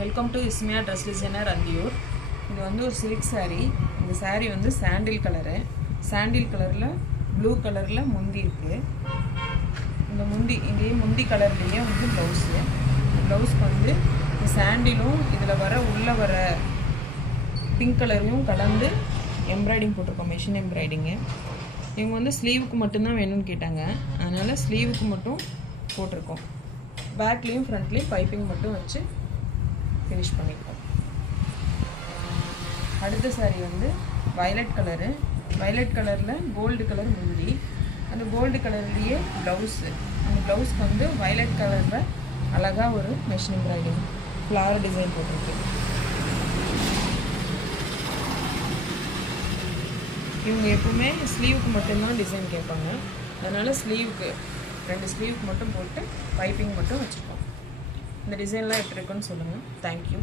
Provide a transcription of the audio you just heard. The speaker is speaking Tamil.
Welcome to Ismiya dress designer Anthiyur. இது வந்து ஒரு சில்க் சாரீ. இந்த சாரீ வந்து சாண்டில் கலரு. சாண்டில் கலரில் ப்ளூ கலரில் முந்தி இருக்குது. இந்த முந்தி இதே முந்தி கலர்லேயே வந்து ப்ளவுஸு. ப்ளவுஸ்க்கு வந்து இந்த சாண்டிலும் இதில் வர உள்ளே வர பிங்க் கலரையும் கலந்து எம்ப்ராய்டிங் போட்டிருக்கோம், மிஷின் எம்ப்ராய்டிங்கு. இவங்க வந்து ஸ்லீவுக்கு மட்டும்தான் வேணும்னு கேட்டாங்க, அதனால் ஸ்லீவுக்கு மட்டும் போட்டிருக்கோம். பேக்லேயும் ஃப்ரண்ட்லேயும் பைப்பிங் மட்டும் வச்சு ஃபினிஷ் பண்ணியிருக்கோம். அடுத்த சாரீ வந்து வயலட் கலரு. வயலட் கலரில் கோல்டு கலர் முந்தி, அந்த கோல்டு கலர்லேயே ப்ளவுஸு. அந்த ப்ளவுஸ்க்கு வந்து வயலட் கலரில் அழகாக ஒரு மெஷின் எம்ப்ராய்டிங் ஃப்ளவர் டிசைன் போட்டிருக்கு. இவங்க எப்பவுமே ஸ்லீவுக்கு மட்டும்தான் டிசைன் கேட்பாங்க, அதனால் ஸ்லீவுக்கு 2 ஸ்லீவுக்கு மட்டும் போட்டு பைப்பிங் மட்டும் வச்சுருக்கோம். இந்த டிசைன்லாம் எப்படி இருக்குன்னு சொல்லுங்கள். தேங்க்யூ.